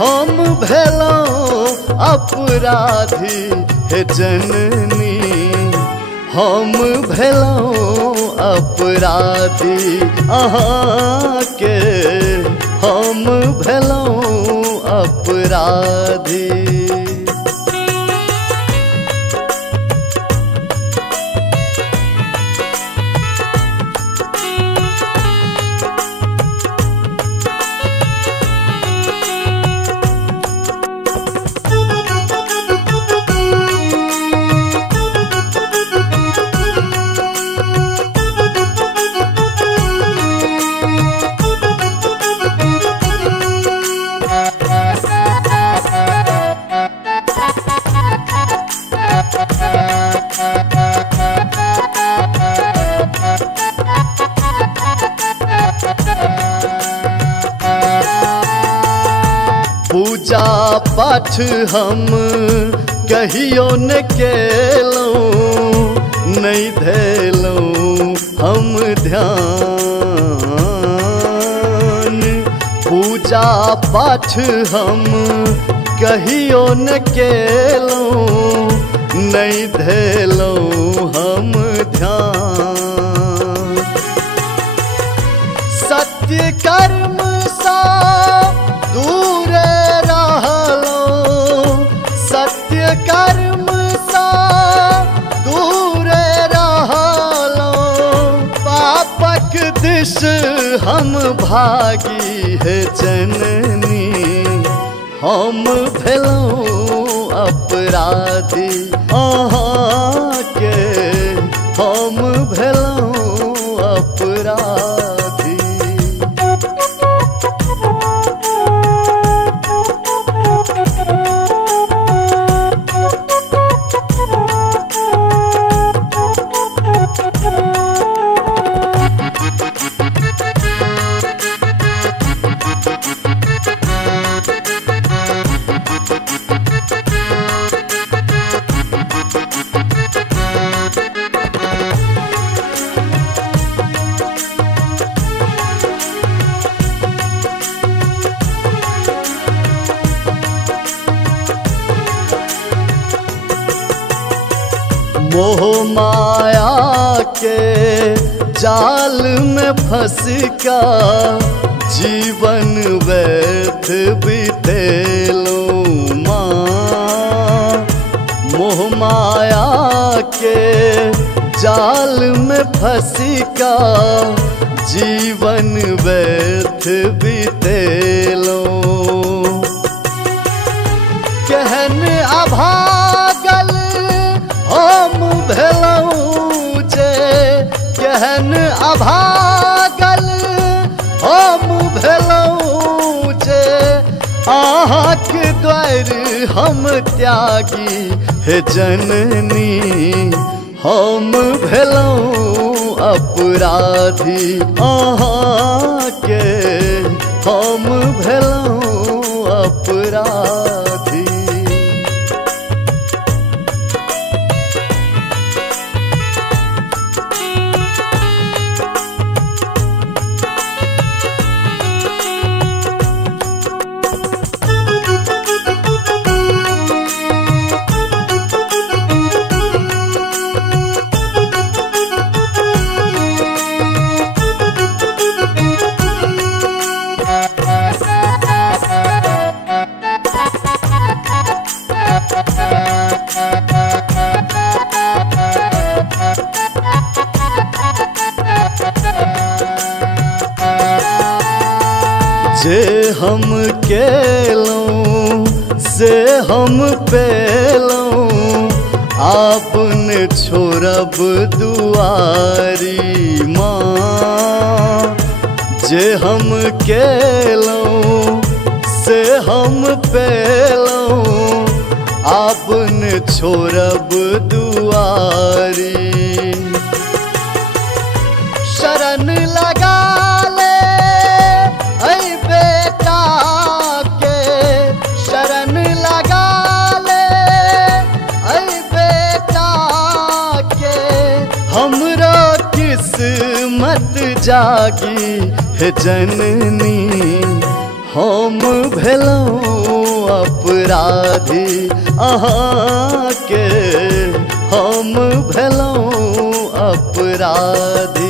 हम भेलौं अपराधी हे जननी, हम भेलौं अपराधी अहाँ के, हम भेलौं अपराधी। पूजा पाठ हम कहियो न केलौं, नहीं धेलौं हम ध्यान। पूजा पाठ हम कहियो न केलौं, नहीं धेलौं हम ध्यान। सत्य कर्म सा दूर सत्य कर्म सा दूर रहलो, पापक दिश हम भागी हे जननी, हम भेलौं अपराधी अहाँ के, हम भेलौं अपराधी। मोह माया के जाल में फंस का जीवन व्यर्थ बितेलूं माँ। मोह माया के जाल में फंस का जीवन व्यर्थ बितेलूं। कहन अभागल हम भेलौं जे, कहन अभागल हम भेलौं जे, अहाँक द्वार हम त्यागी हे जननी, हम भेलौं अपराधी अहाँ के, हम भेलौं अपराधी। हम केलौं से हम पेलौं आपने छोड़ब दुआरी माँ। जे हम केलौं से हम पेलौं आपने छोड़ब दुआरी। शरण लगा ले ऐ बेटा के, शरण लगा ले ऐ बेटा के। हमरा किस्मत जागी है जननी, हम भेलौं अपराधी अहाँ के, हम भेलौं अपराधी।